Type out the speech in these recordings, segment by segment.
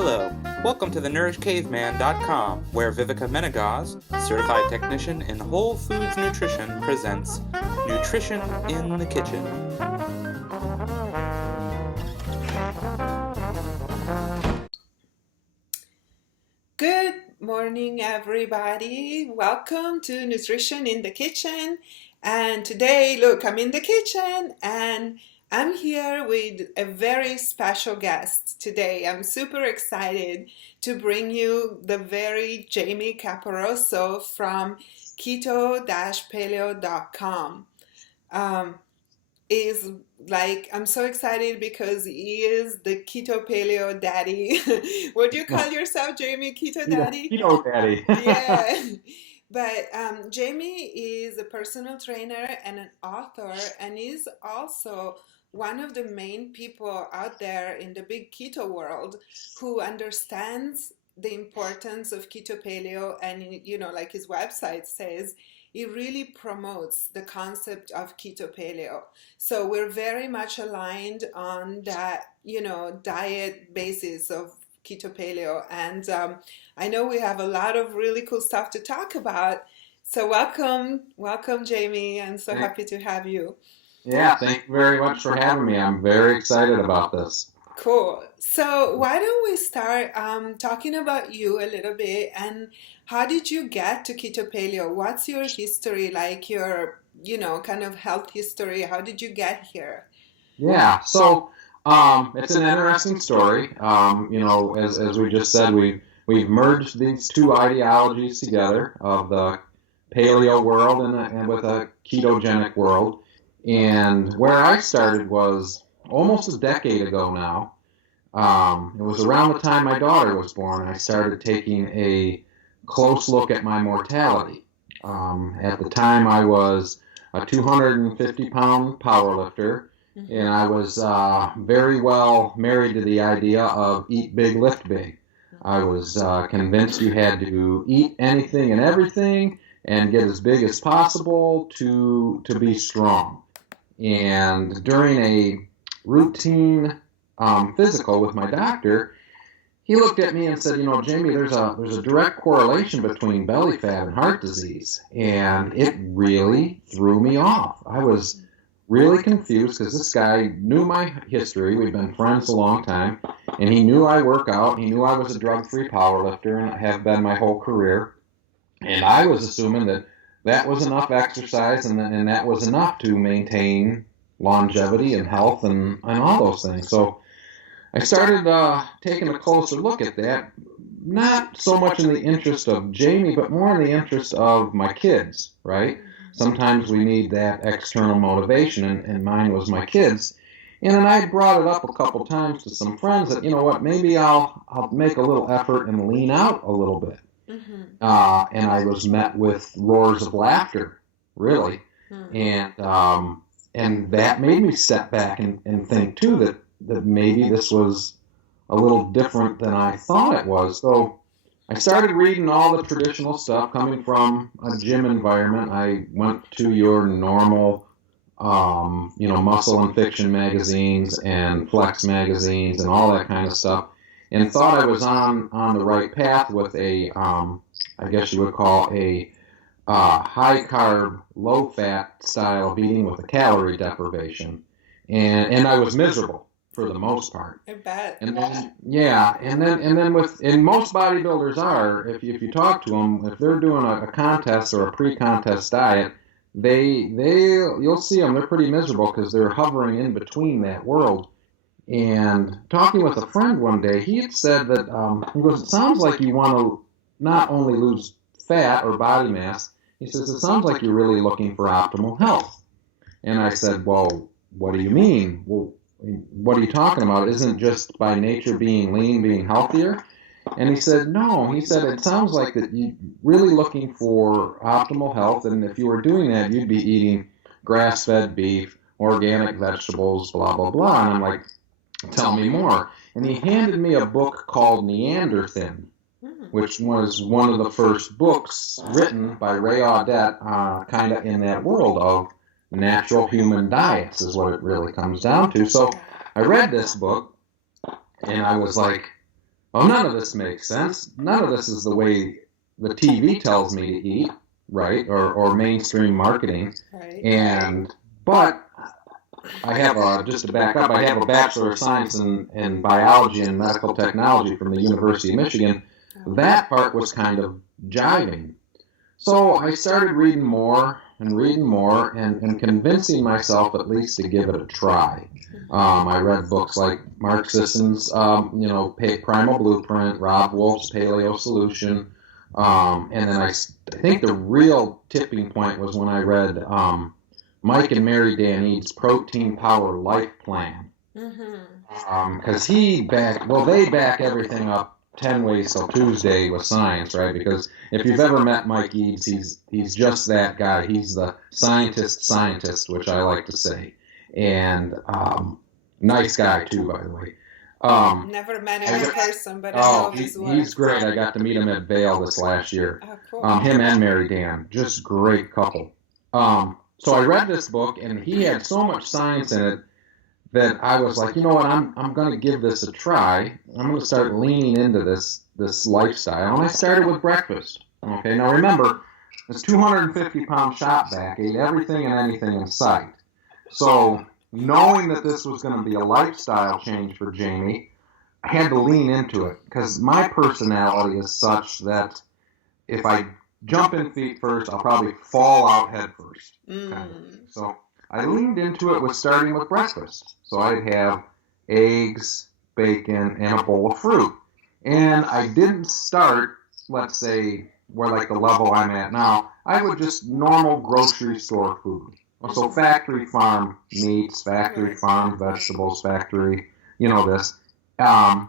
Hello, welcome to the NourishCaveman.com, where Vivica Menegas, certified technician in whole foods nutrition, presents Nutrition in the Kitchen. Good morning, everybody. Welcome to Nutrition in the Kitchen. And today, look, I'm in the kitchen and I'm here with a very special guest today. I'm super excited to bring you the very Jamie Caporosso from Keto-Paleo.com. I'm so excited because he is the Keto Paleo daddy. What do you call yourself, Jamie? Keto daddy? Keto daddy. Yeah. But Jamie is a personal trainer and an author, and he's also one of the main people out there in the big keto world who understands the importance of keto paleo. And, like his website says, he really promotes the concept of keto paleo. So we're very much aligned on that, diet basis of keto paleo. And I know we have a lot of really cool stuff to talk about. So welcome, Jamie. I'm so happy to have you. Yeah, thank you very much for having me. I'm very excited about this. Cool. So why don't we start talking about you a little bit, and how did you get to keto paleo? What's your history, like your, kind of health history? How did you get here? Yeah, so it's an interesting story. As we just said, we've merged these two ideologies together of the paleo world and with a ketogenic world. And where I started was almost a decade ago now. It was around the time my daughter was born. I started taking a close look at my mortality. At the time, I was a 250-pound powerlifter, and I was very well married to the idea of eat big, lift big. I was convinced you had to eat anything and everything and get as big as possible to be strong. And during a routine physical with my doctor, he looked at me and said, Jamie, there's a direct correlation between belly fat and heart disease. And it really threw me off. I was really confused because this guy knew my history. We've been friends a long time. And he knew I work out. He knew I was a drug-free powerlifter and have been my whole career. And I was assuming that was enough exercise and that was enough to maintain longevity and health and all those things. So I started taking a closer look at that, not so much in the interest of Jamie, but more in the interest of my kids, right? Sometimes we need that external motivation, and mine was my kids. And then I brought it up a couple times to some friends that, maybe I'll make a little effort and lean out a little bit. And I was met with roars of laughter, really. And that made me step back and think, too, that maybe this was a little different than I thought it was. So I started reading all the traditional stuff coming from a gym environment. I went to your normal, Muscle and Fiction magazines and Flex magazines and all that kind of stuff, and thought I was on the right path with a, I guess you would call a high-carb, low-fat style of eating with a calorie deprivation. And I was miserable for the most part. I bet. And then, and most bodybuilders are, if you talk to them, if they're doing a contest or a pre-contest diet, you'll see them, they're pretty miserable because they're hovering in between that world. And talking with a friend one day, he had said that, he goes, it sounds like you want to not only lose fat or body mass, he says, it sounds like you're really looking for optimal health. And I said, well, what do you mean? Well, what are you talking about? Isn't just by nature being lean, being healthier? And he said, no. He said, it sounds like that you're really looking for optimal health, and if you were doing that, you'd be eating grass-fed beef, organic vegetables, blah, blah, blah. And I'm like, tell me more. And he handed me a book called Neanderthal, which was one of the first books written by Ray Audette, kind of in that world of natural human diets is what it really comes down to. So I read this book, and I was like, well, none of this makes sense. None of this is the way the TV tells me to eat, right? Or mainstream marketing. Right. But I have just to back up, I have a Bachelor of Science in Biology and Medical Technology from the University of Michigan. That part was kind of jiving. So I started reading more and convincing myself at least to give it a try. I read books like Mark Sisson's, Primal Blueprint, Rob Wolf's Paleo Solution, and then I think the real tipping point was when I read Mike and Mary Dan Eads' Protein Power Life Plan. Because they back everything up 10 ways till Tuesday with science, right? Because if you've ever met Mike Eads, he's just that guy. He's the scientist, which I like to say. And nice guy, too, by the way. Never met him in person, but I know his work. He's great. I got to meet him at Vail this last year. Oh, cool. Him and Mary Dan, just great couple. So I read this book, and he had so much science in it that I was like, you know what, I'm going to give this a try. I'm going to start leaning into this lifestyle. And I started with breakfast. Okay, now remember, this 250-pound shop vac ate everything and anything in sight. So knowing that this was going to be a lifestyle change for Jamie, I had to lean into it because my personality is such that if I jump in feet first, I'll probably fall out head first. So I leaned into it with starting with breakfast. So I'd have eggs, bacon, and a bowl of fruit. And I didn't start, let's say, where like the level I'm at now. I would just normal grocery store food. So factory farm meats, factory farm vegetables, factory, this. And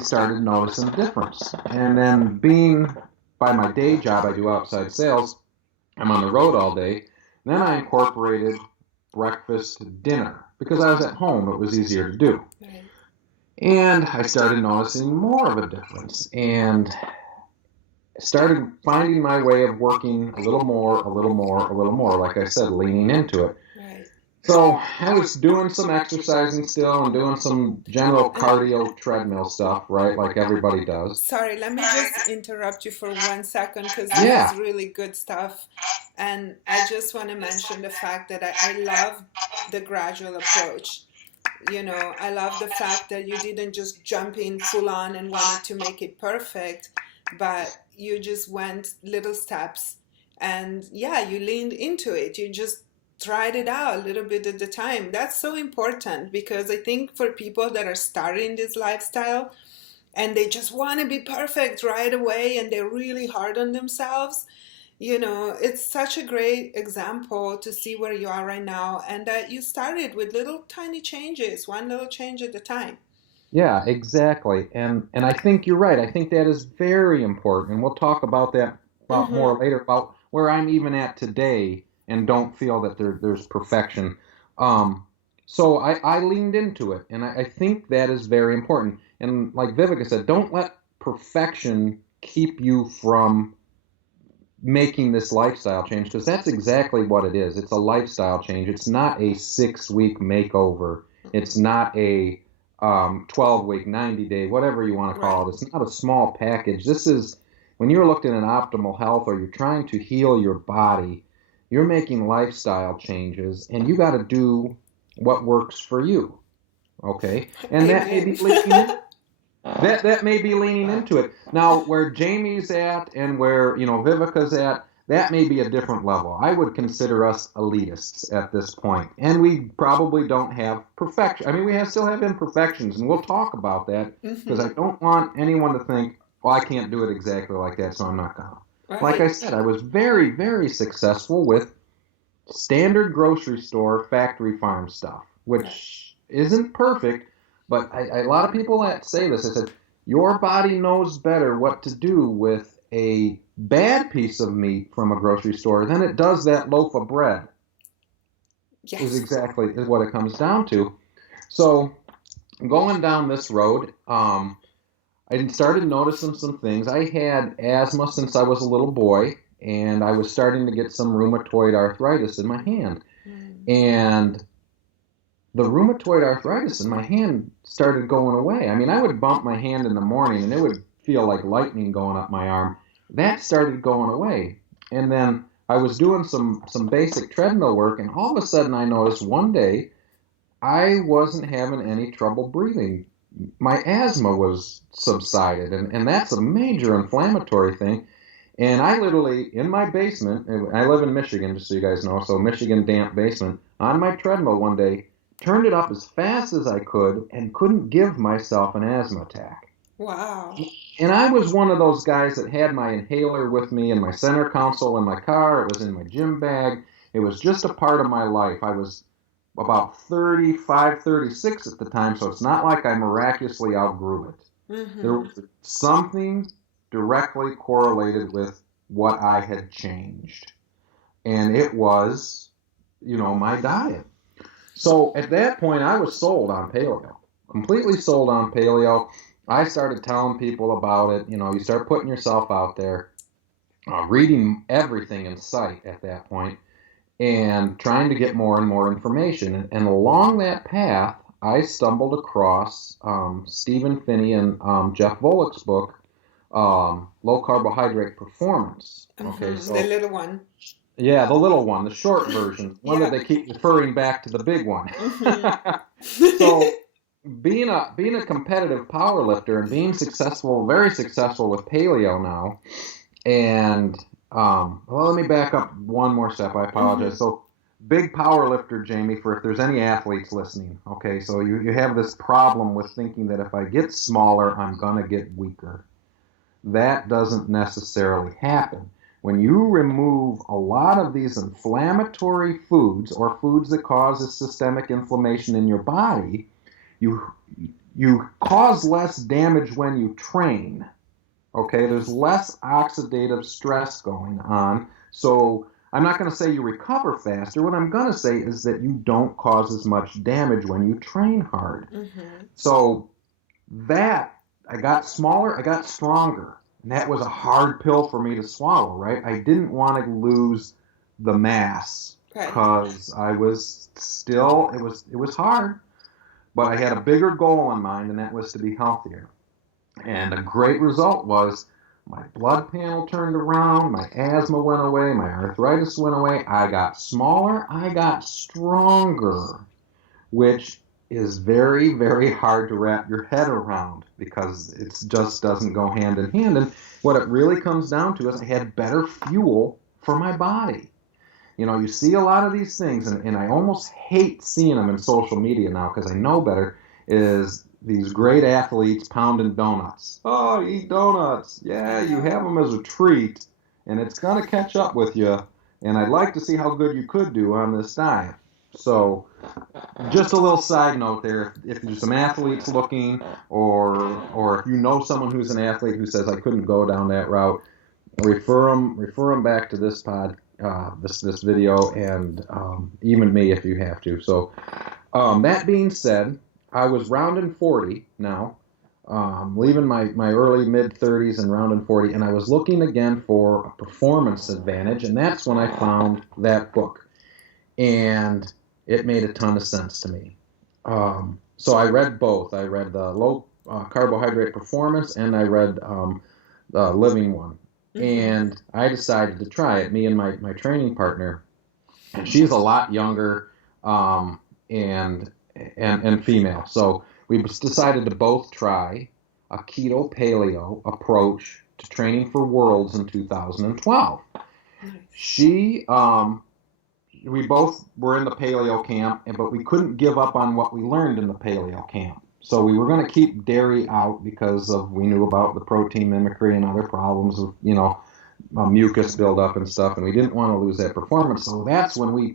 started noticing the difference. And then being by my day job, I do outside sales. I'm on the road all day. Then I incorporated breakfast dinner because I was at home. It was easier to do. And I started noticing more of a difference and started finding my way of working a little more. Like I said, leaning into it. So I was doing some exercising still and doing some general cardio treadmill stuff, right, like everybody does. Sorry, let me just interrupt you for 1 second because this is really good stuff. And I just want to mention the fact that I love the gradual approach. I love the fact that you didn't just jump in full on and wanted to make it perfect, but you just went little steps. And you leaned into it. You just tried it out a little bit at a time. That's so important because I think for people that are starting this lifestyle and they just want to be perfect right away and they're really hard on themselves, it's such a great example to see where you are right now and that you started with little tiny changes, one little change at a time. Yeah, exactly. And I think you're right. I think that is very important. And we'll talk about that more later, about where I'm even at today and don't feel that there's perfection. So I leaned into it, and I think that is very important. And like Viveka said, don't let perfection keep you from making this lifestyle change, because that's exactly what it is. It's a lifestyle change. It's not a 6-week makeover. It's not a 12-week, 90-day, whatever you want to call it. It's not a small package. This is, when you're looking at optimal health or you're trying to heal your body, you're making lifestyle changes, and you got to do what works for you, okay? And that may be leaning that may be leaning into it. Now, where Jamie's at and where Viveka's at, that may be a different level. I would consider us elitists at this point, and we probably don't have perfection. I mean, we still have imperfections, and we'll talk about that because I don't want anyone to think, well, I can't do it exactly like that, so I'm not gonna. Like I said, I was very, very successful with standard grocery store factory farm stuff, which isn't perfect, but a lot of people that say this, I said, your body knows better what to do with a bad piece of meat from a grocery store than it does that loaf of bread. Yes. Is exactly what it comes down to. So going down this road, I started noticing some things. I had asthma since I was a little boy, and I was starting to get some rheumatoid arthritis in my hand. And the rheumatoid arthritis in my hand started going away. I mean, I would bump my hand in the morning and it would feel like lightning going up my arm. That started going away. And then I was doing some basic treadmill work, and all of a sudden I noticed one day I wasn't having any trouble breathing. My asthma was subsided, and that's a major inflammatory thing. And I literally, in my basement, and I live in Michigan, just so you guys know, so Michigan damp basement, on my treadmill one day, turned it up as fast as I could and couldn't give myself an asthma attack. Wow. And I was one of those guys that had my inhaler with me in my center console in my car. It was in my gym bag. It was just a part of my life. I was about 35, 36 at the time, so it's not like I miraculously outgrew it. Mm-hmm. There was something directly correlated with what I had changed. And it was, my diet. So at that point, I was sold on paleo, completely sold on paleo. I started telling people about it. You start putting yourself out there, reading everything in sight at that point, and trying to get more and more information. And along that path, I stumbled across Stephen Finney and Jeff Volek's book, Low Carbohydrate Performance. Okay, so the little one. Yeah, the little one, the short version, one that they keep referring back to the big one. So being a competitive power lifter and being successful, very successful with paleo now, and let me back up one more step. I apologize. So big power lifter, Jamie, for if there's any athletes listening. Okay, so you have this problem with thinking that if I get smaller, I'm going to get weaker. That doesn't necessarily happen. When you remove a lot of these inflammatory foods or foods that cause systemic inflammation in your body, you cause less damage when you train. Okay, there's less oxidative stress going on. So I'm not going to say you recover faster. What I'm going to say is that you don't cause as much damage when you train hard. So that, I got smaller, I got stronger. And that was a hard pill for me to swallow, right? I didn't want to lose the mass because I was still, it was hard, but I had a bigger goal in mind, and that was to be healthier. And a great result was my blood panel turned around, my asthma went away, my arthritis went away, I got smaller, I got stronger, which is very, very hard to wrap your head around because it just doesn't go hand in hand. And what it really comes down to is I had better fuel for my body. You see a lot of these things, and I almost hate seeing them in social media now because I know better, is these great athletes pounding donuts. Oh, eat donuts. Yeah, you have them as a treat, and it's going to catch up with you, and I'd like to see how good you could do on this diet. So just a little side note there, if there's some athletes looking, or if you know someone who's an athlete who says I couldn't go down that route, refer them back to this this video, and even me if you have to. So that being said, I was rounding 40 now, leaving my early mid-30s and rounding 40, and I was looking again for a performance advantage, and that's when I found that book. And it made a ton of sense to me. So I read both. I read the Low Carbohydrate Performance, and I read the Living One. And I decided to try it, me and my training partner. And she's a lot younger and female. So we decided to both try a Keto Paleo approach to training for Worlds in 2012. Nice. We both were in the paleo camp, but we couldn't give up on what we learned in the paleo camp. So we were going to keep dairy out because we knew about the protein mimicry and other problems of, mucus buildup and stuff, and we didn't want to lose that performance. So that's when we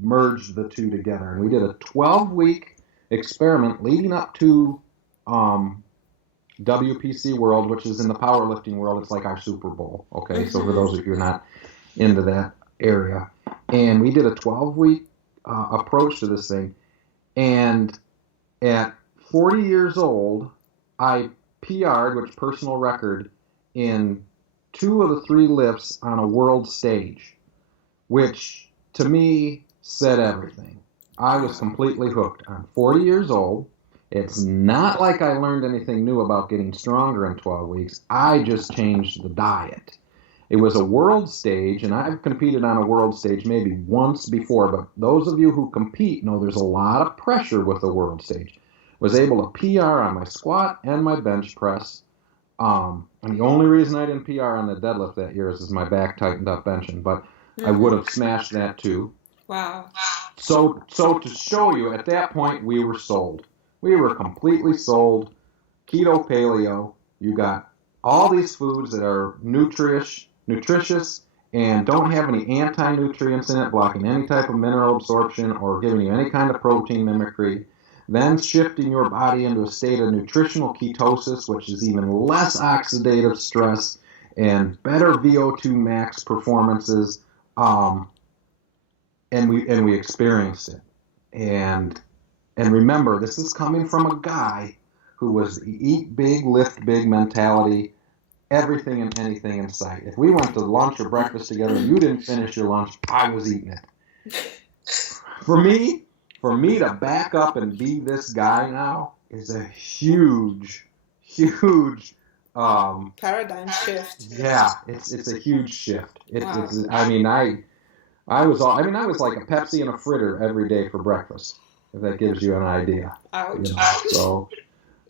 merged the two together. And we did a 12-week experiment leading up to WPC World, which is in the powerlifting world. It's like our Super Bowl, okay? So for those of you who are not into that area. And we did a 12-week approach to this thing. And at 40 years old, I PR'd, which personal record, in 2 of the 3 lifts on a world stage, which to me said everything. I was completely hooked. I'm 40 years old. It's not like I learned anything new about getting stronger in 12 weeks. I just changed the diet. It was a world stage, and I've competed on a world stage maybe once before, but those of you who compete know there's a lot of pressure with the world stage. Was able to PR on my squat and my bench press. And the only reason I didn't PR on the deadlift that year is my back tightened up benching, but I would have smashed that too. Wow. So to show you, at that point, we were sold. We were completely sold. Keto Paleo. You got all these foods that are nutritious, and don't have any anti-nutrients in it, blocking any type of mineral absorption or giving you any kind of protein mimicry. Then shifting your body into a state of nutritional ketosis, which is even less oxidative stress and better VO2 max performances. And we experienced it. And remember, this is coming from a guy who was the eat big, lift big mentality, everything and anything in sight. If we went to lunch or breakfast together and you didn't finish your lunch, I was eating it. For me to back up and be this guy now is a huge paradigm shift. Yeah, it's a huge shift. Wow. I was like a Pepsi and a fritter every day for breakfast, if that gives you an idea. Ouch.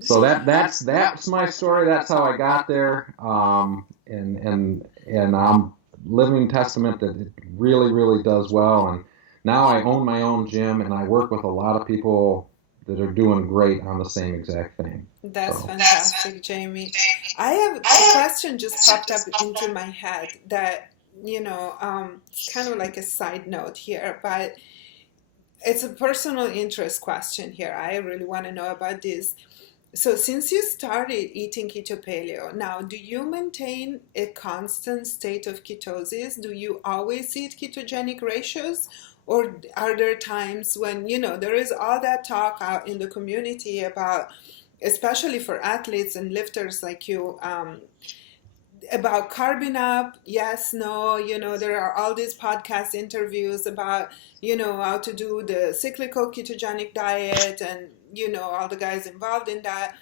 So that's my story. That's how I got there. And I'm living testament that it really, really does well. And now I own my own gym, and I work with a lot of people that are doing great on the same exact thing. That's fantastic, Jamie. I have a question just popped up into my head that, it's kind of like a side note here, but it's a personal interest question here. I really want to know about this. So since you started eating Keto Paleo, now do you maintain a constant state of ketosis? Do you always eat ketogenic ratios? Or are there times when, there is all that talk out in the community about, especially for athletes and lifters like you, about carbing up, yes, no, there are all these podcast interviews about, how to do the cyclical ketogenic diet and, all the guys involved in that.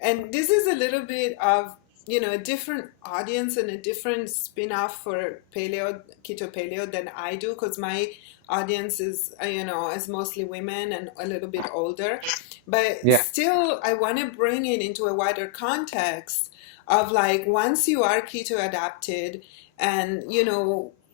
And this is a little bit of, a different audience and a different spin-off for Keto Paleo than I do, because my audience is, is mostly women and a little bit older. But still, I want to bring it into a wider context of like, once you are keto adapted and,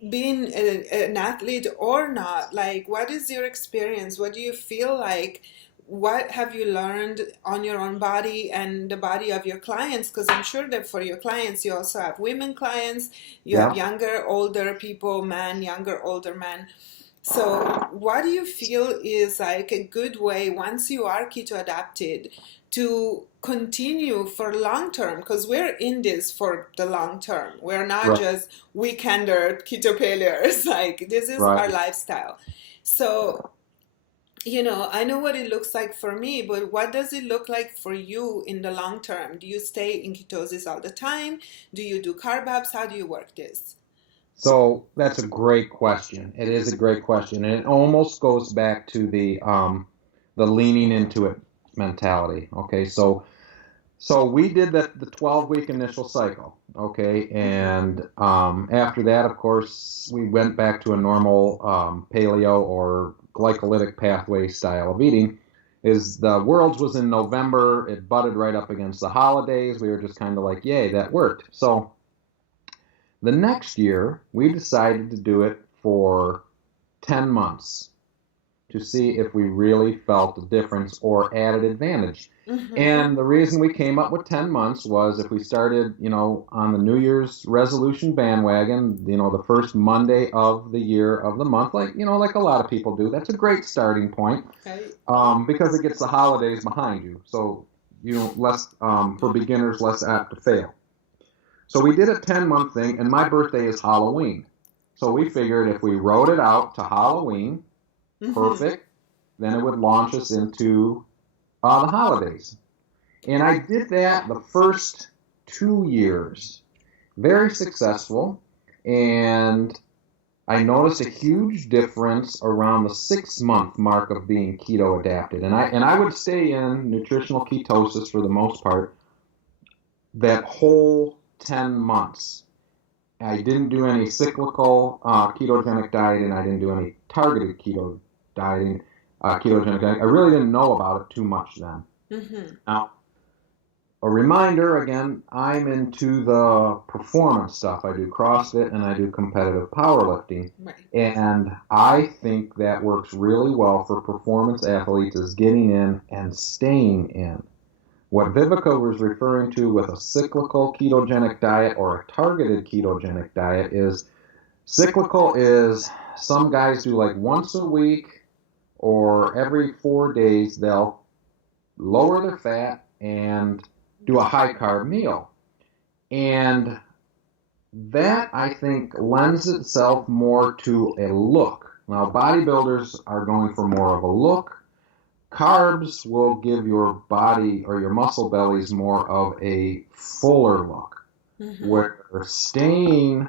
being an athlete or not, like, what is your experience? What do you feel like? What have you learned on your own body and the body of your clients? Because I'm sure that for your clients, you also have women clients, you have younger, older people, men, younger, older men. So what do you feel is like a good way, once you are keto adapted, to continue for long term? Because we're in this for the long term. We're not just weekender keto paleos. Like, this is our lifestyle. So, I know what it looks like for me, but what does it look like for you in the long term? Do you stay in ketosis all the time? Do you do carb ups? How do you work this? So that's a great question. It is a great question, and it almost goes back to the leaning into it mentality. Okay, so we did the 12-week initial cycle. Okay, and after that, of course, we went back to a normal paleo or glycolytic pathway style of eating. The Worlds was in November. It butted right up against the holidays. We were just kind of like, yay, that worked. So the next year, we decided to do it for 10 months to see if we really felt the difference or added advantage. And the reason we came up with 10 months was if we started, on the New Year's resolution bandwagon, the first Monday of the year of the month, like a lot of people do, that's a great starting point, because it gets the holidays behind you. So, less, for beginners, less apt to fail. So we did a 10-month thing, and my birthday is Halloween. So we figured if we wrote it out to Halloween, perfect, then it would launch us into the holidays. And I did that the first 2 years. Very successful. And I noticed a huge difference around the 6-month mark of being keto adapted. And I would stay in nutritional ketosis for the most part that whole 10 months. I didn't do any cyclical ketogenic dieting. I didn't do any targeted ketogenic dieting. I really didn't know about it too much then. Mm-hmm. Now, a reminder again, I'm into the performance stuff. I do CrossFit and I do competitive powerlifting. Right. And I think that works really well for performance athletes is getting in and staying in. What Vivica was referring to with a cyclical ketogenic diet or a targeted ketogenic diet is cyclical is some guys do like once a week or every 4 days they'll lower their fat and do a high carb meal. And that I think lends itself more to a look. Now bodybuilders are going for more of a look. Carbs will give your body or your muscle bellies more of a fuller look, Mm-hmm. where staying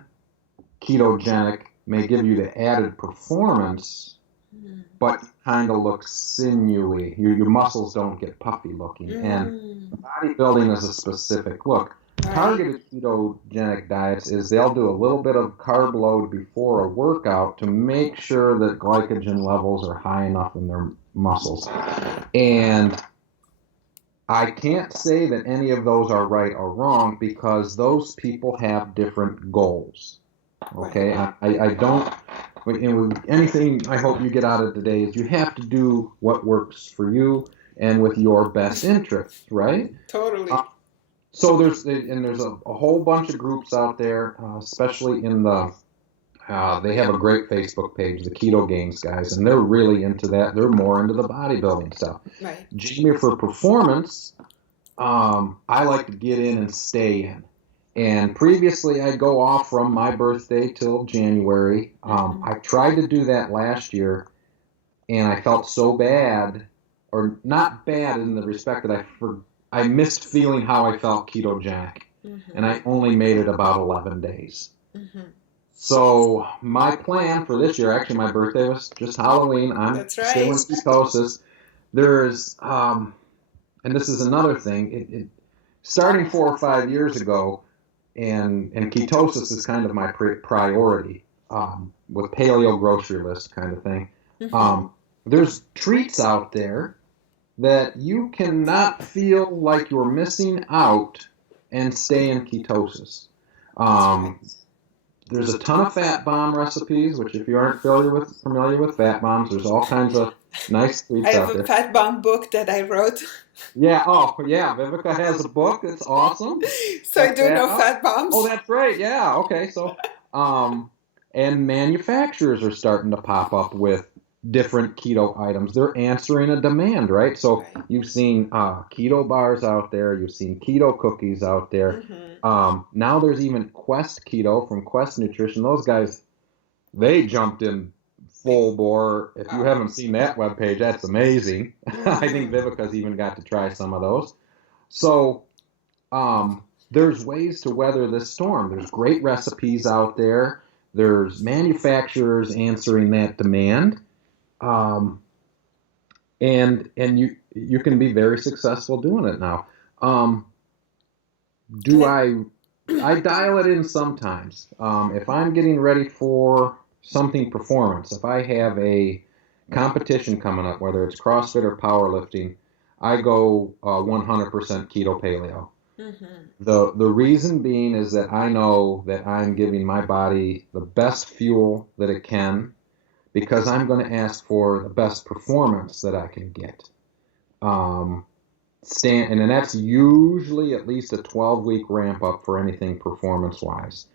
ketogenic may give you the added performance, Mm-hmm. but kind of looks sinewy. Your muscles don't get puffy looking. And bodybuilding is a specific look. Right. Targeted ketogenic diets is they'll do a little bit of carb load before a workout to make sure that glycogen levels are high enough in their muscles. And I can't say that any of those are right or wrong because those people have different goals. Okay, I don't. Anything I hope you get out of today is you have to do what works for you and with your best interest, right? Totally. So there's a whole bunch of groups out there, especially in the. They have a great Facebook page, the Keto Gains guys, and they're really into that. They're more into the bodybuilding stuff. Right. Jamie, for performance, I like to get in and stay in. And previously, I'd go off from my birthday till January. I tried to do that last year, and I felt so bad, or not bad in the respect that I missed feeling how I felt ketogenic, and I only made it about 11 days. Mm-hmm. So my plan for this year, actually my birthday was just Halloween. I'm That's right. still in ketosis. There's, and this is another thing, starting 4 or 5 years ago, and ketosis is kind of my priority, with paleo grocery list kind of thing. Mm-hmm. There's treats out there that you cannot feel like you're missing out and stay in ketosis. There's a ton of fat bomb recipes, which if you aren't familiar with fat bombs, there's all kinds of nice treats I have out there. a fat bomb book that I wrote. Yeah, Vivica has a book that's awesome. So I do know fat bombs. Oh, that's right, yeah, okay, so, and manufacturers are starting to pop up with different keto items. They're answering a demand, right? So you've seen keto bars out there, you've seen keto cookies out there. Now there's even Quest Keto from Quest Nutrition. Those guys, they jumped in full bore. If you haven't seen that webpage, that's amazing. I think Vivica's even got to try some of those. So there's ways to weather this storm. There's great recipes out there. There's manufacturers answering that demand. And you can be very successful doing it now. I dial it in sometimes. If I'm getting ready for something performance, if I have a competition coming up, whether it's CrossFit or powerlifting, I go 100% keto paleo. The reason being is that I know that I'm giving my body the best fuel that it can, because I'm going to ask for the best performance that I can get. And then that's usually at least a 12-week ramp up for anything performance-wise.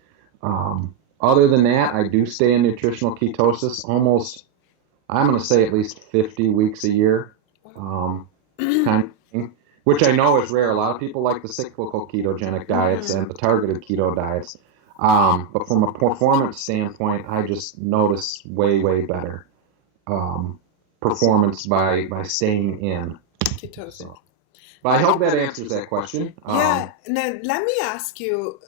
Other than that, I do stay in nutritional ketosis almost, I'm going to say at least 50 weeks a year, kind of thing, which I know is rare. A lot of people like the cyclical ketogenic diets and the targeted keto diets. But from a performance standpoint, I just notice way, way better performance by staying in. Ketosis. So, but I hope that answers that question. Yeah. Now, let me ask you,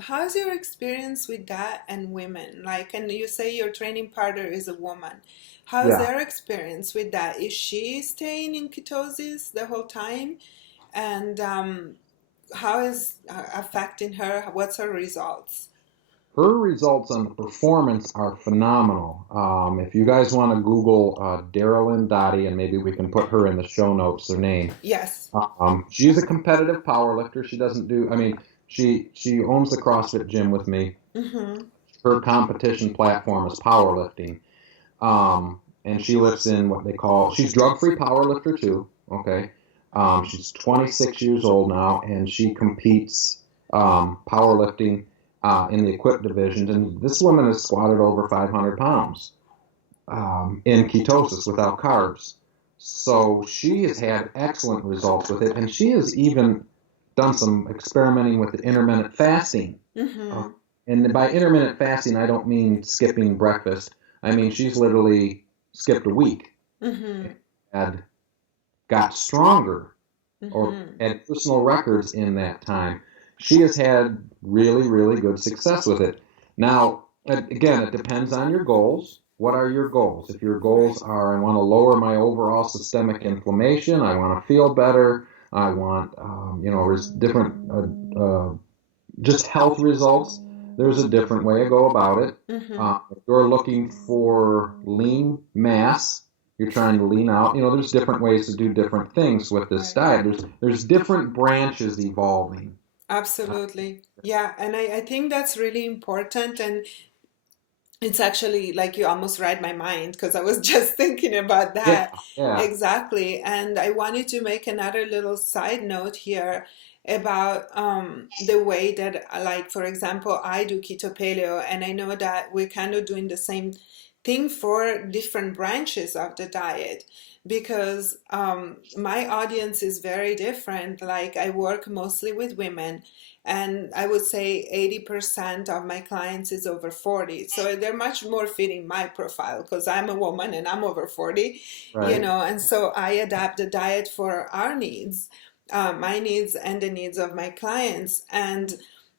How's your experience with that and women? Like, and you say your training partner is a woman. How's Yeah. their experience with that? Is she staying in ketosis the whole time? And how is affecting her? What's her results? Her results on the performance are phenomenal. If you guys want to Google Darylyn Dottie, and maybe we can put her in the show notes, her name. Yes. She's a competitive powerlifter. She doesn't do, I mean, she owns the CrossFit gym with me. Mm-hmm. Her competition platform is powerlifting. And she lifts in what they call, she's drug-free powerlifter too, okay? She's 26 years old now, and she competes powerlifting in the equipped divisions. And this woman has squatted over 500 pounds in ketosis without carbs. So she has had excellent results with it, and she has even done some experimenting with the intermittent fasting. Mm-hmm. And by intermittent fasting, I don't mean skipping breakfast. I mean she's literally skipped a week Mm-hmm. and got stronger or Mm-hmm. had personal records in that time. She has had really, really good success with it. Now, again, it depends on your goals. What are your goals? If your goals are, I want to lower my overall systemic inflammation, I want to feel better, I want, different, just health results, there's a different way to go about it. Mm-hmm. If you're looking for lean mass, you're trying to lean out, there's different ways to do different things with this diet. There's different branches evolving. Absolutely. Yeah. And I think that's really important. And it's actually like you almost read my mind because I was just thinking about Yeah, that. yeah, Exactly. And I wanted to make another little side note here about the way that, like, for example, I do keto paleo, and I know that we're kind of doing the same thing for different branches of the diet because my audience is very different. Like, I work mostly with women, and I would say 80% of my clients is over 40. So they're much more fitting my profile because I'm a woman and I'm over 40, right. and so I adapt the diet for our needs, my needs and the needs of my clients. And,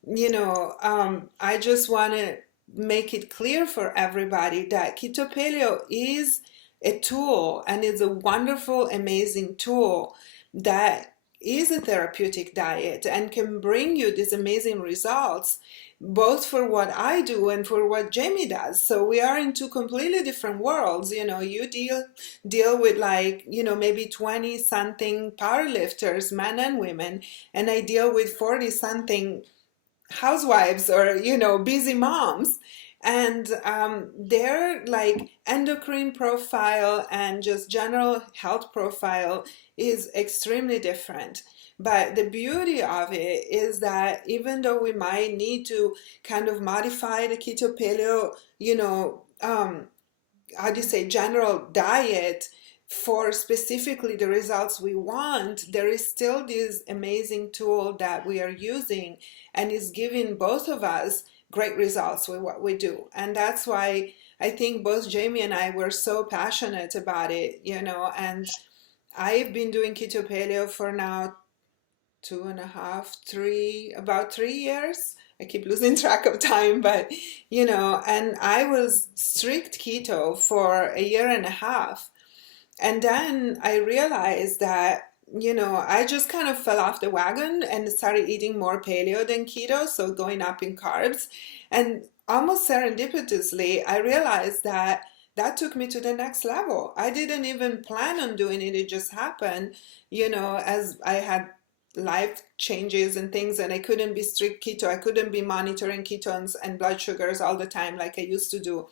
I just want to make it clear for everybody that keto paleo is a tool, and it's a wonderful, amazing tool that is a therapeutic diet and can bring you these amazing results, both for what I do and for what Jamie does. So we are in two completely different worlds. You deal with, like, maybe 20 something powerlifters, men and women, and I deal with 40 something housewives or busy moms, and their, like, endocrine profile and just general health profile is extremely different. But the beauty of it is that even though we might need to kind of modify the keto paleo, how do you say, general diet for specifically the results we want, there is still this amazing tool that we are using, and is giving both of us great results with what we do. And that's why I think both Jamie and I were so passionate about it, and I've been doing keto paleo for now 2.5, about 3 years. I keep losing track of time, but and I was strict keto for a year and a half. And then I realized that, I just kind of fell off the wagon and started eating more paleo than keto, so going up in carbs. And almost serendipitously, I realized that that took me to the next level. I didn't even plan on doing it, it just happened, as I had life changes and things, and I couldn't be strict keto. I couldn't be monitoring ketones and blood sugars all the time like I used to do.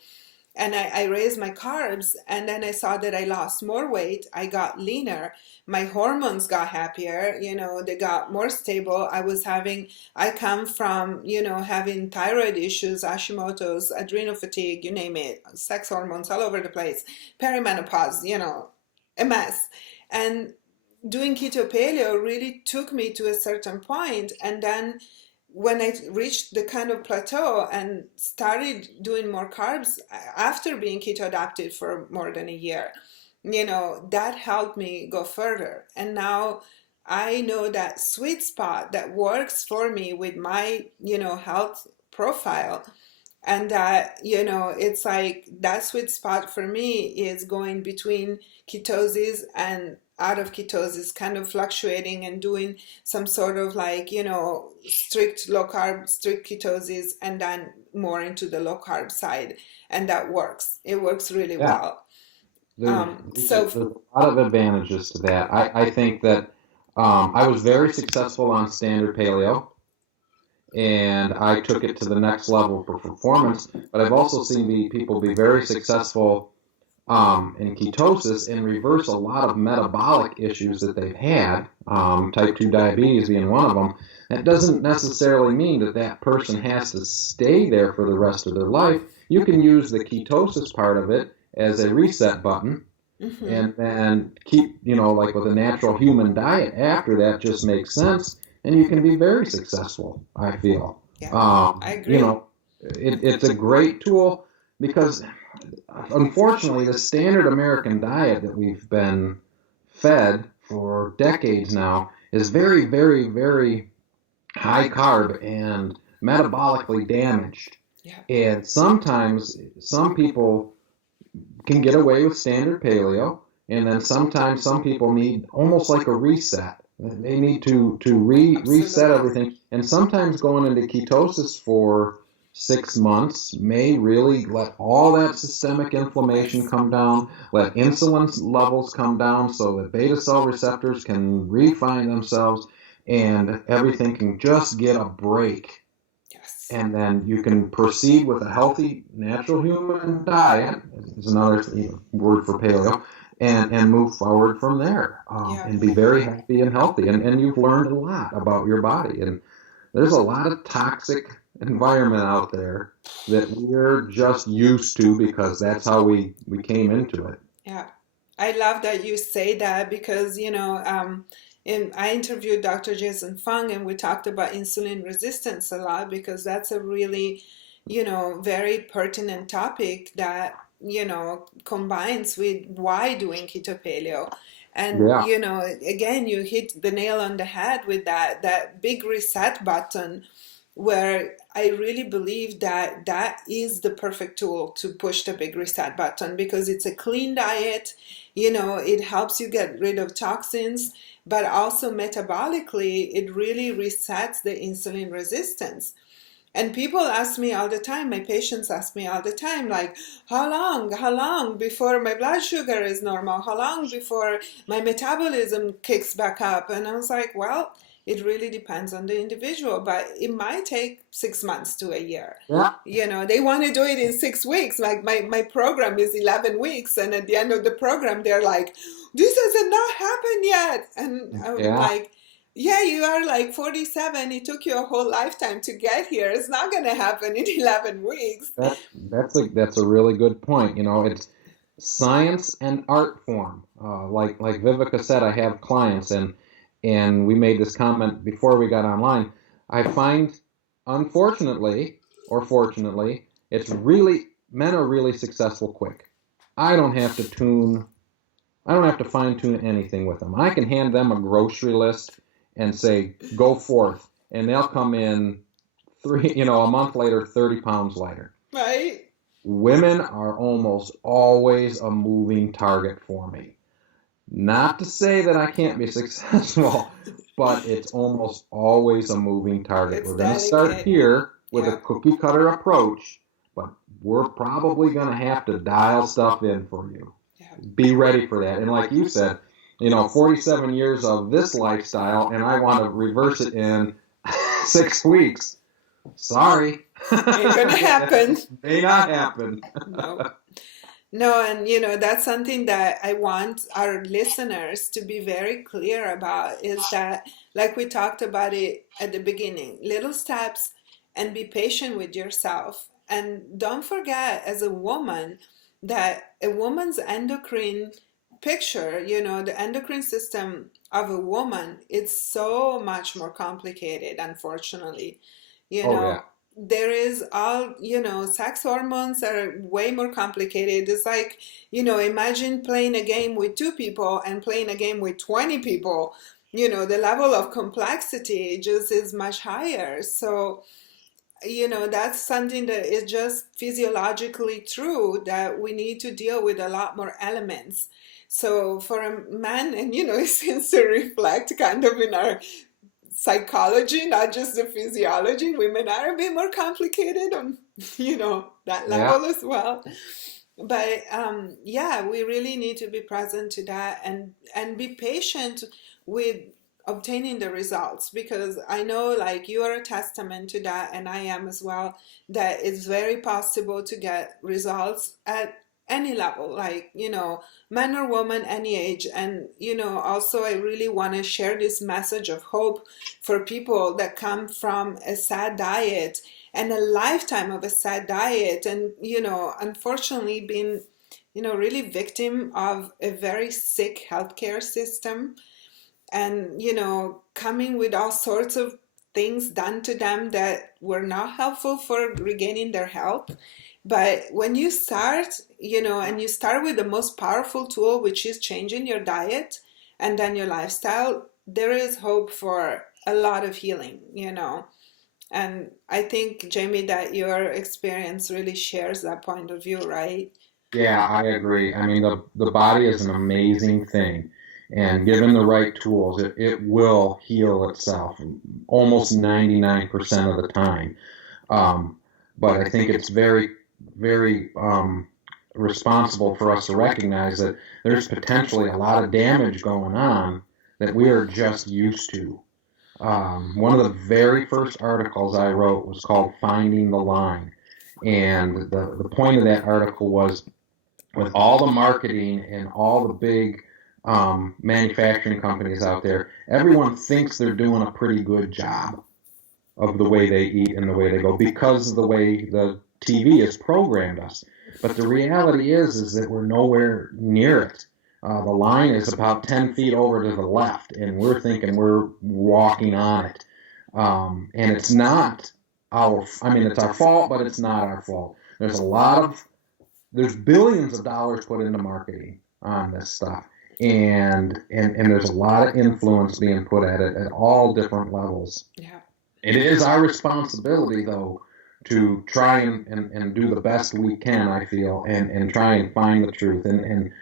And I raised my carbs, and then I saw that I lost more weight. I got leaner. My hormones got happier, they got more stable. I come from, having thyroid issues, Hashimoto's, adrenal fatigue, you name it, sex hormones all over the place, perimenopause, a mess. And doing keto paleo really took me to a certain point, and then when I reached the kind of plateau and started doing more carbs after being keto adapted for more than a year, that helped me go further. And now I know that sweet spot that works for me with my, health profile. And that, it's like that sweet spot for me is going between ketosis and out of ketosis, kind of fluctuating and doing some sort of like, strict low carb, strict ketosis, and then more into the low carb side. And that works. It works really Yeah. well. There's, So, there's a lot of advantages to that. I think that I was very successful on standard paleo, and I took it to the next level for performance. But I've also seen people be very successful in ketosis and reverse a lot of metabolic issues that they've had, type 2 diabetes being one of them. That doesn't necessarily mean that that person has to stay there for the rest of their life. You can use the ketosis part of it as a reset button, and then keep, like with a natural human diet after that just makes sense, and you can be very successful, I feel. yeah, I agree. It's a great tool because unfortunately the standard American diet that we've been fed for decades now is very, very, very high carb and metabolically damaged. Yeah. And sometimes some people can get away with standard paleo, and then sometimes some people need almost like a reset. They need to reset everything, and sometimes going into ketosis for 6 months may really let all that systemic inflammation come down, let insulin levels come down so that beta cell receptors can refine themselves, and everything can just get a break. And then you can proceed with a healthy, natural human diet, is another word for paleo, and move forward from there, and be very happy and healthy. And you've learned a lot about your body. And there's a lot of toxic environment out there that we're just used to because that's how we came into it. Yeah. I love that you say that because, I interviewed Dr. Jason Fung, and we talked about insulin resistance a lot because that's a really, very pertinent topic that, combines with why doing keto paleo. And, again, you hit the nail on the head with that big reset button, where I really believe that that is the perfect tool to push the big reset button because it's a clean diet. It helps you get rid of toxins, but also metabolically, it really resets the insulin resistance. And people ask me all the time, my patients ask me all the time, like, how long before my blood sugar is normal? How long before my metabolism kicks back up? And I was like, well, it really depends on the individual, but it might take 6 months to a year. Yeah. They want to do it in 6 weeks. Like my program is 11 weeks. And at the end of the program, they're like, this has not happened yet. And I'm like, yeah, you are like 47. It took you a whole lifetime to get here. It's not going to happen in 11 weeks. That's a really good point. It's science and art form. Like Viveka said, I have clients, and we made this comment before we got online. I find, unfortunately or fortunately, men are really successful quick. I don't have to fine tune anything with them. I can hand them a grocery list and say, go forth, and they'll come in a month later, 30 pounds lighter. Right. Women are almost always a moving target for me. Not to say that I can't be successful, but it's almost always a moving target. We're going to start here with a cookie cutter approach, but we're probably going to have to dial stuff in for you. Be ready for that. And like you said, 47 years of this lifestyle, and I want to reverse it in 6 weeks. Sorry. Ain't going to happen. May not happen. No, and that's something that I want our listeners to be very clear about is that, like we talked about it at the beginning, little steps, and be patient with yourself. And don't forget, as a woman, that a woman's endocrine picture, the endocrine system of a woman, it's so much more complicated, unfortunately. There is all, sex hormones are way more complicated. It's like, imagine playing a game with 2 people and playing a game with 20 people. the level of complexity just is much higher. So, that's something that is just physiologically true, that we need to deal with a lot more elements. So for a man, and it seems to reflect kind of in our psychology, not just the physiology. Women are a bit more complicated on, that Yeah. level as well. But yeah, we really need to be present to that, and be patient with obtaining the results, because I know, like, you are a testament to that, and I am as well, that it's very possible to get results at any level, like, man or woman, any age. And also, I really want to share this message of hope for people that come from a sad diet and a lifetime of a sad diet, and unfortunately been really victim of a very sick healthcare system, and coming with all sorts of things done to them that were not helpful for regaining their health. But when you start, and you start with the most powerful tool, which is changing your diet and then your lifestyle, there is hope for a lot of healing. And I think, Jamie, that your experience really shares that point of view, right? Yeah, I agree. I mean, the body is an amazing thing, and given the right tools, it will heal itself almost 99% of the time. Um, but I think it's very, very responsible for us to recognize that there's potentially a lot of damage going on that we are just used to. One of the very first articles I wrote was called Finding the Line. And the point of that article was, with all the marketing and all the big manufacturing companies out there, everyone thinks they're doing a pretty good job of the way they eat and the way they go because of the way the TV has programmed us. But the reality is that we're nowhere near it. The line is about 10 feet over to the left, and we're thinking we're walking on it. And it's not it's our fault, but it's not our fault. There's billions of dollars put into marketing on this stuff. And there's a lot of influence being put at it at all different levels. Yeah. It is our responsibility, though, to try and do the best we can, I feel, and try and find the truth. And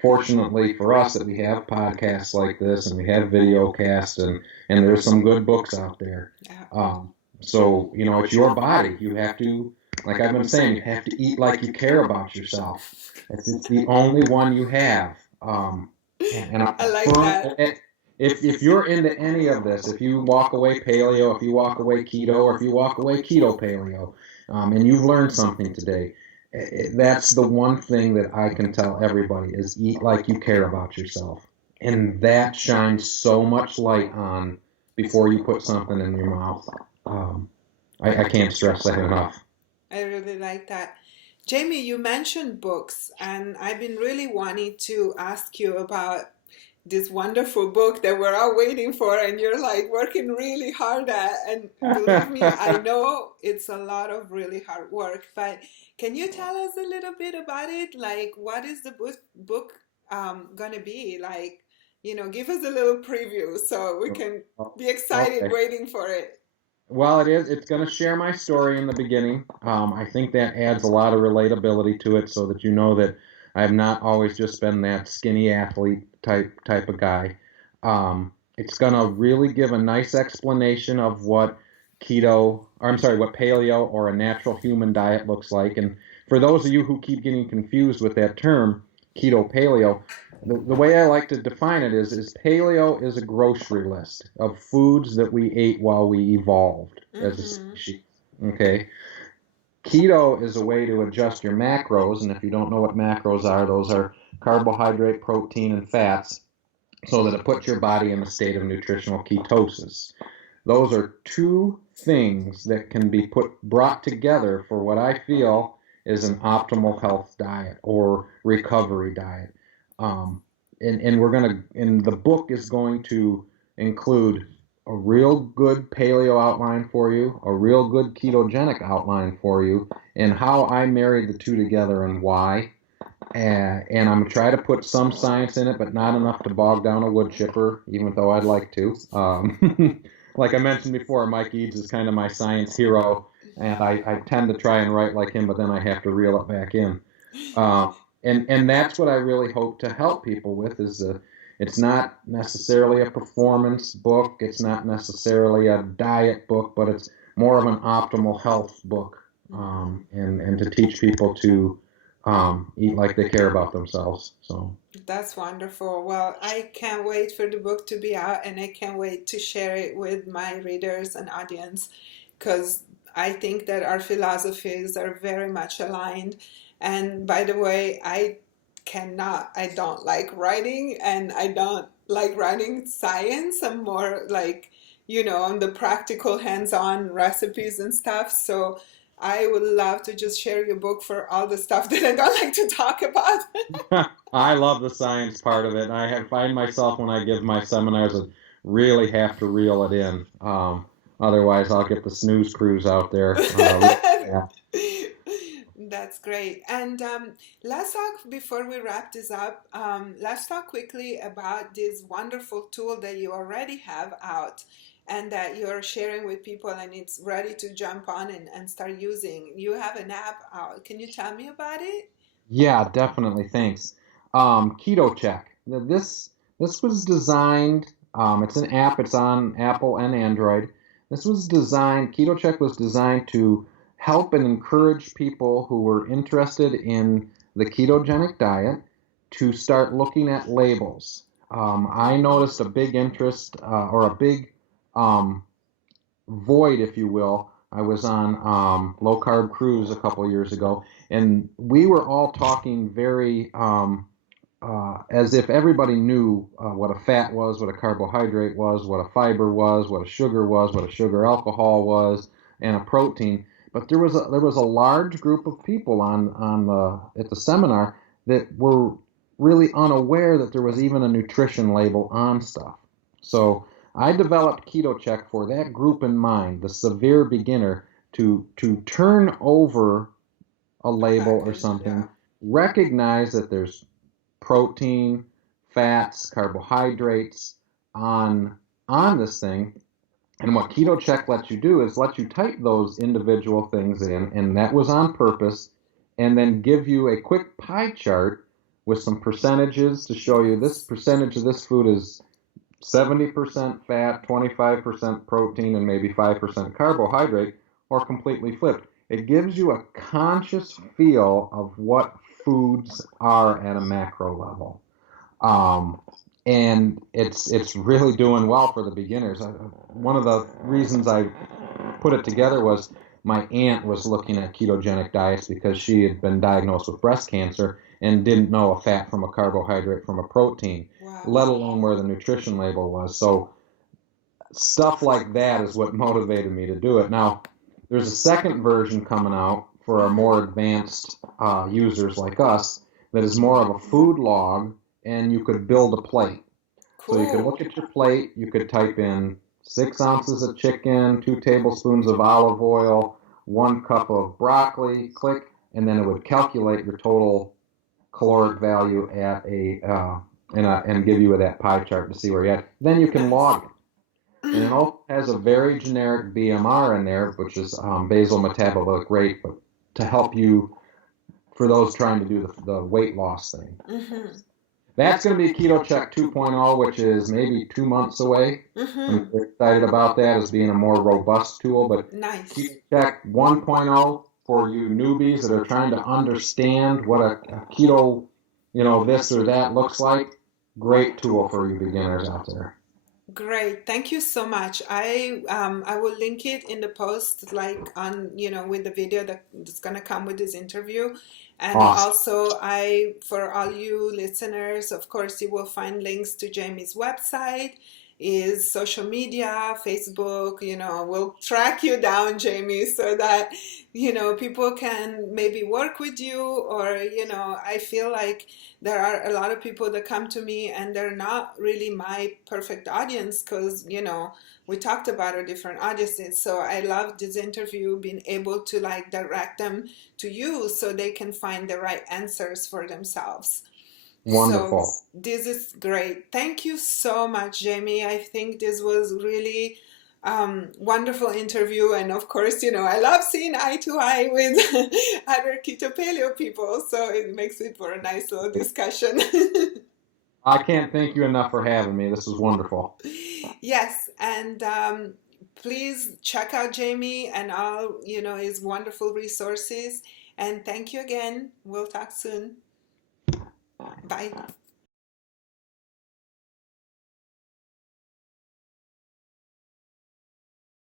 fortunately for us that we have podcasts like this, and we have video casts, and there's some good books out there. Yeah. So, it's your body. You have to, like I've been saying, you have to eat like you care about yourself. It's the only one you have. And I like that. If you're into any of this, if you walk away paleo, if you walk away keto, or if you walk away keto paleo, and you've learned something today, that's the one thing that I can tell everybody is eat like you care about yourself. And that shines so much light on before you put something in your mouth. I can't stress that enough. I really like that. Jamie, you mentioned books, and I've been really wanting to ask you about this wonderful book that we're all waiting for, and you're like working really hard at. And believe me, I know it's a lot of really hard work, but can you tell us a little bit about it? Like, what is the book gonna be? Like, give us a little preview so we can be excited Okay. waiting for it. Well, it's going to share my story in the beginning. I think that adds a lot of relatability to it, so that you know that I have not always just been that skinny athlete type of guy. It's going to really give a nice explanation of what what paleo or a natural human diet looks like. And for those of you who keep getting confused with that term, keto paleo, the way I like to define it is paleo is a grocery list of foods that we ate while we evolved as a species. Okay. Keto is a way to adjust your macros, and if you don't know what macros are, those are carbohydrate, protein, and fats, so that it puts your body in a state of nutritional ketosis. Those are two things that can be brought together for what I feel is an optimal health diet or recovery diet. And the book is going to include a real good paleo outline for you, a real good ketogenic outline for you, and how I married the two together and why. and I'm trying to put some science in it, but not enough to bog down a wood chipper, even though I'd like to. Like I mentioned before, Mike Eads is kind of my science hero, and I tend to try and write like him, but then I have to reel it back in. And that's what I really hope to help people with is it's not necessarily a performance book, it's not necessarily a diet book, but it's more of an optimal health book, and to teach people to eat like they care about themselves. So That's wonderful. Well, I can't wait for the book to be out, and I can't wait to share it with my readers and audience because I think that our philosophies are very much aligned. And by the way, I don't like writing, and I don't like writing science. I'm more like, on the practical hands-on recipes and stuff. So I would love to just share your book for all the stuff that I don't like to talk about. I love the science part of it. Find myself when I give my seminars I really have to reel it in. Otherwise, I'll get the snooze crews out there. Yeah. That's great. And let's talk before we wrap this up. Let's talk quickly about this wonderful tool that you already have out and that you're sharing with people, and it's ready to jump on and start using. You have an app out. Can you tell me about it? Yeah, definitely. Thanks. Keto Check. This was designed. It's an app. It's on Apple and Android. This was designed. Keto Check was designed to help and encourage people who were interested in the ketogenic diet to start looking at labels. I noticed a big interest or a big um, void, if you will. I was on Low Carb Cruise a couple years ago, and we were all talking very as if everybody knew what a fat was, what a carbohydrate was, what a fiber was, what a sugar was, what a sugar alcohol was, and a protein. But there was a large group of people on the at the seminar that were really unaware that there was even a nutrition label on stuff. So I developed Keto Check for that group in mind, the severe beginner, to turn over a The label or package, yeah. something, recognize that there's protein, fats, carbohydrates on this thing. And what Keto Check lets you do is let you type those individual things in, and that was on purpose, and then give you a quick pie chart with some percentages to show you this percentage of this food is 70% fat, 25% protein, and maybe 5% carbohydrate, or completely flipped. It gives you a conscious feel of what foods are at a macro level. And it's really doing well for the beginners. One of the reasons I put it together was my aunt was looking at ketogenic diets because she had been diagnosed with breast cancer and didn't know a fat from a carbohydrate from a protein, Wow. let alone where the nutrition label was. So stuff like that is what motivated me to do it. Now, there's a second version coming out for our more advanced users like us that is more of a food log, and you could build a plate. So you could Cool. look at your plate, you could type in 6 ounces of chicken, 2 tablespoons of olive oil, 1 cup of broccoli, click, and then it would calculate your total caloric value at and give you that pie chart to see where you're at. Then you can Nice. log it. And it also has a very generic BMR in there, which is basal metabolic rate, but to help you for those trying to do the weight loss thing. Mm-hmm. That's going to be Keto Check 2.0, which is maybe 2 months away. Mm-hmm. I'm very excited about that as being a more robust tool. But Nice. Keto Check 1.0 for you newbies that are trying to understand what a keto, this or that looks like. Great tool for you beginners out there. Great. Thank you so much. I will link it in the post, like on, with the video that's gonna come with this interview. And Awesome. also for all you listeners, of course, you will find links to Jamie's website is social media, Facebook. We'll track you down, Jamie, so that, people can maybe work with you, or, I feel like there are a lot of people that come to me and they're not really my perfect audience because, we talked about our different audiences. So I love this interview, being able to like direct them to you so they can find the right answers for themselves. Wonderful. So this is great. Thank you so much, Jamie. I think this was really wonderful interview. And of course, I love seeing eye to eye with other Keto Paleo people. So it makes it for a nice little discussion. I can't thank you enough for having me. This was wonderful. Yes, and please check out Jamie and all, his wonderful resources. And thank you again. We'll talk soon. Bye.